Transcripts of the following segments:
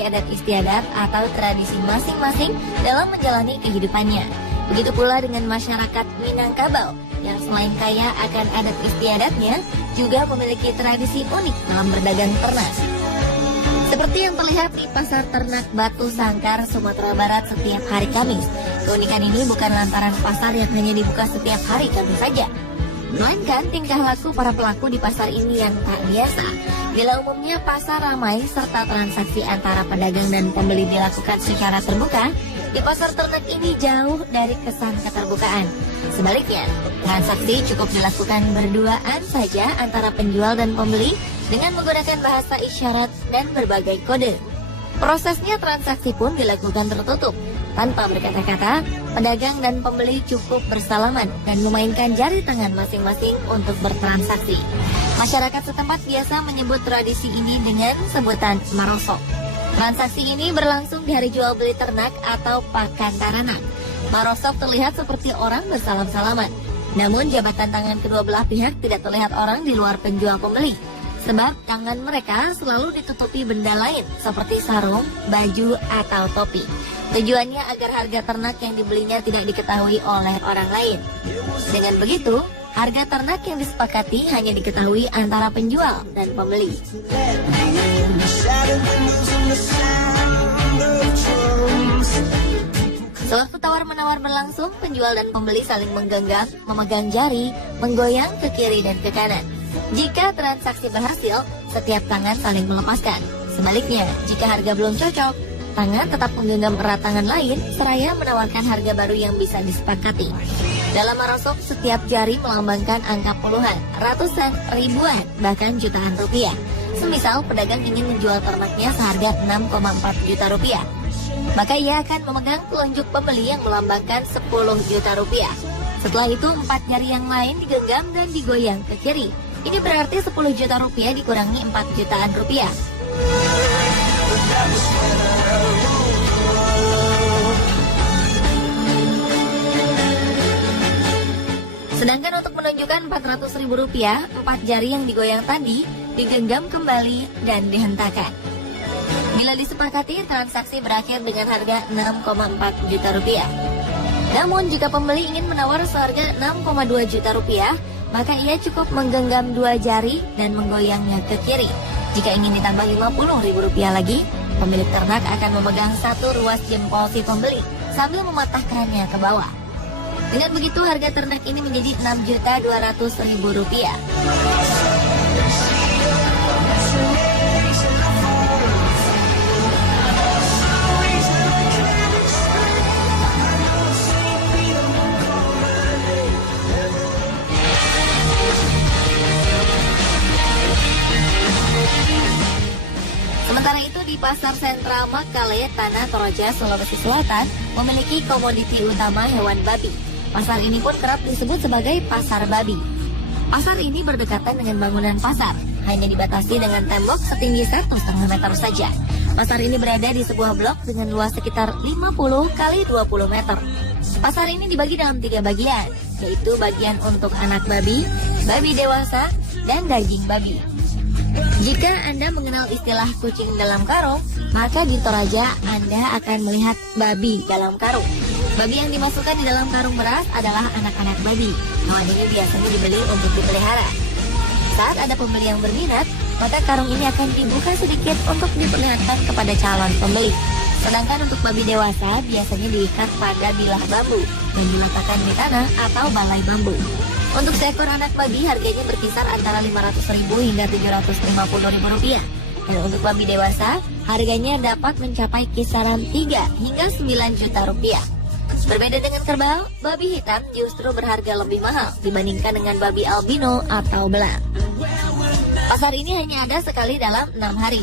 memiliki adat istiadat atau tradisi masing-masing dalam menjalani kehidupannya. Begitu pula dengan masyarakat Minangkabau yang selain kaya akan adat istiadatnya, juga memiliki tradisi unik dalam berdagang ternak. Seperti yang terlihat di Pasar Ternak Batu Sangkar, Sumatera Barat setiap hari Kamis. Keunikan ini bukan lantaran pasar yang hanya dibuka setiap hari Kamis saja, melainkan tingkah laku para pelaku di pasar ini yang tak biasa. Bila umumnya pasar ramai serta transaksi antara pedagang dan pembeli dilakukan secara terbuka, di pasar ternak ini jauh dari kesan keterbukaan. Sebaliknya, transaksi cukup dilakukan berduaan saja antara penjual dan pembeli dengan menggunakan bahasa isyarat dan berbagai kode. Prosesnya transaksi pun dilakukan tertutup. Tanpa berkata-kata, pedagang dan pembeli cukup bersalaman dan memainkan jari tangan masing-masing untuk bertransaksi. Masyarakat setempat biasa menyebut tradisi ini dengan sebutan marosok. Transaksi ini berlangsung di hari jual beli ternak atau pakan taranak. Marosok terlihat seperti orang bersalam-salaman. Namun jabatan tangan kedua belah pihak tidak terlihat orang di luar penjual pembeli. Sebab tangan mereka selalu ditutupi benda lain seperti sarung, baju, atau topi. Tujuannya agar harga ternak yang dibelinya tidak diketahui oleh orang lain. Dengan begitu, harga ternak yang disepakati hanya diketahui antara penjual dan pembeli. Sewaktu tawar-menawar berlangsung, penjual dan pembeli saling menggenggam, memegang jari, menggoyang ke kiri dan ke kanan. Jika transaksi berhasil, setiap tangan saling melepaskan. Sebaliknya, jika harga belum cocok, tangan tetap menggenggam erat tangan lain seraya menawarkan harga baru yang bisa disepakati. Dalam marosok, setiap jari melambangkan angka puluhan, ratusan, ribuan, bahkan jutaan rupiah. Semisal pedagang ingin menjual ternaknya seharga 6,4 juta rupiah, maka ia akan memegang telunjuk pembeli yang melambangkan 10 juta rupiah. Setelah itu 4 jari yang lain digenggam dan digoyang ke kiri. Ini berarti 10 juta rupiah dikurangi 4 jutaan rupiah. Sedangkan untuk menunjukkan 400 ribu rupiah, 4 jari yang digoyang tadi digenggam kembali dan dihentakkan. Bila disepakati, transaksi berakhir dengan harga 6,4 juta rupiah. Namun jika pembeli ingin menawar seharga 6,2 juta rupiah, maka ia cukup menggenggam 2 jari dan menggoyangnya ke kiri. Jika ingin ditambah 50 ribu rupiah lagi, pemilik ternak akan memegang 1 ruas jempol si pembeli sambil mematahkannya ke bawah. Dengan begitu harga ternak ini menjadi 6.200.000 rupiah. Sementara itu di Pasar Sentral Makale, Tanah Toraja, Sulawesi Selatan memiliki komoditi utama hewan babi. Pasar ini pun kerap disebut sebagai pasar babi. Pasar ini berdekatan dengan bangunan pasar, hanya dibatasi dengan tembok setinggi 1,5 meter saja. Pasar ini berada di sebuah blok dengan luas sekitar 50 kali 20 meter. Pasar ini dibagi dalam 3 bagian, yaitu bagian untuk anak babi, babi dewasa, dan daging babi. Jika Anda mengenal istilah kucing dalam karung, maka di Toraja Anda akan melihat babi dalam karung. Babi yang dimasukkan di dalam karung beras adalah anak-anak babi. Hewan ini biasanya dibeli untuk dipelihara. Saat ada pembeli yang berminat, maka karung ini akan dibuka sedikit untuk diperlihatkan kepada calon pembeli. Sedangkan untuk babi dewasa biasanya diikat pada bilah bambu dan diletakkan di tanah atau balai bambu. Untuk seekor anak babi harganya berkisar antara 500.000 hingga 750.000 rupiah. Dan untuk babi dewasa harganya dapat mencapai kisaran 3 hingga 9 juta rupiah. Berbeda dengan kerbau, babi hitam justru berharga lebih mahal dibandingkan dengan babi albino atau belang. Pasar ini hanya ada sekali dalam 6 hari.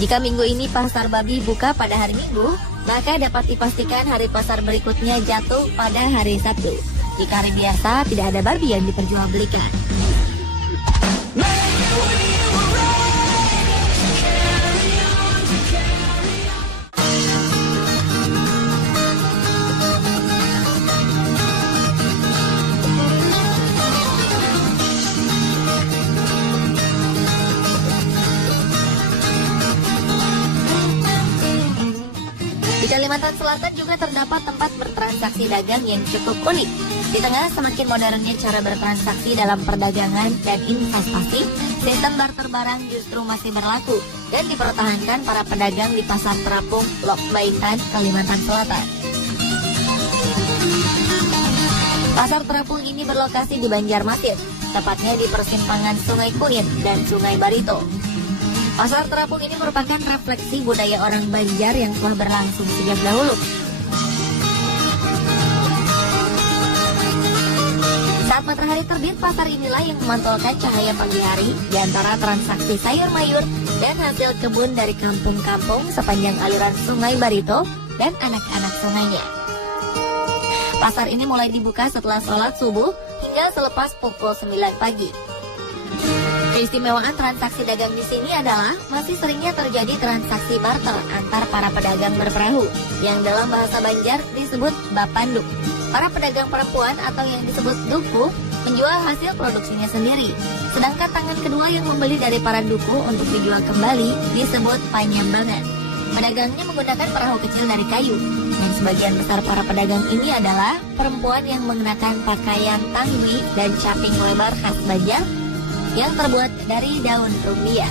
Jika minggu ini pasar babi buka pada hari Minggu, maka dapat dipastikan hari pasar berikutnya jatuh pada hari Sabtu. Jika hari biasa, tidak ada babi yang diperjualbelikan. Kalimantan Selatan juga terdapat tempat bertransaksi dagang yang cukup unik. Di tengah semakin modernnya cara bertransaksi dalam perdagangan dan investasi, sistem barter barang justru masih berlaku dan dipertahankan para pedagang di Pasar Terapung, Lok Baintan, Kalimantan Selatan. Pasar Terapung ini berlokasi di Banjarmasin, tepatnya di persimpangan Sungai Kuit dan Sungai Barito. Pasar Terapung ini merupakan refleksi budaya orang Banjar yang telah berlangsung sejak dahulu. Saat matahari terbit, pasar inilah yang memantulkan cahaya pagi hari di antara transaksi sayur mayur dan hasil kebun dari kampung-kampung sepanjang aliran Sungai Barito dan anak-anak sungainya. Pasar ini mulai dibuka setelah sholat subuh hingga selepas pukul 9 pagi. Keistimewaan transaksi dagang di sini adalah masih seringnya terjadi transaksi barter antar para pedagang berperahu yang dalam bahasa Banjar disebut bapanduk. Para pedagang perempuan atau yang disebut duku menjual hasil produksinya sendiri, sedangkan tangan kedua yang membeli dari para duku untuk dijual kembali disebut panyambangan. Pedagangnya menggunakan perahu kecil dari kayu, dan sebagian besar para pedagang ini adalah perempuan yang mengenakan pakaian tangwi dan caping lebar khas Banjar yang terbuat dari daun rumbia.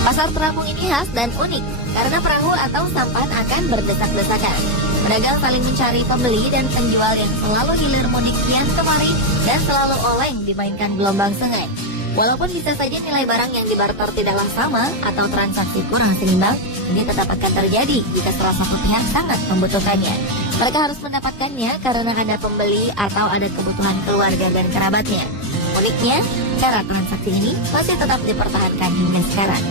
Pasar Terapung ini khas dan unik karena perahu atau sampan akan berdesak-desakan. Pedagang saling mencari pembeli dan penjual yang selalu hilir mudik kian kemari dan selalu oleng dimainkan gelombang sungai. Walaupun bisa saja nilai barang yang dibarter tidaklah sama atau transaksi kurang seimbang, ini tetap akan terjadi jika salah satu pihak sangat membutuhkannya. Mereka harus mendapatkannya karena ada pembeli atau ada kebutuhan keluarga dan kerabatnya. Uniknya, cara transaksi ini masih tetap dipertahankan hingga sekarang.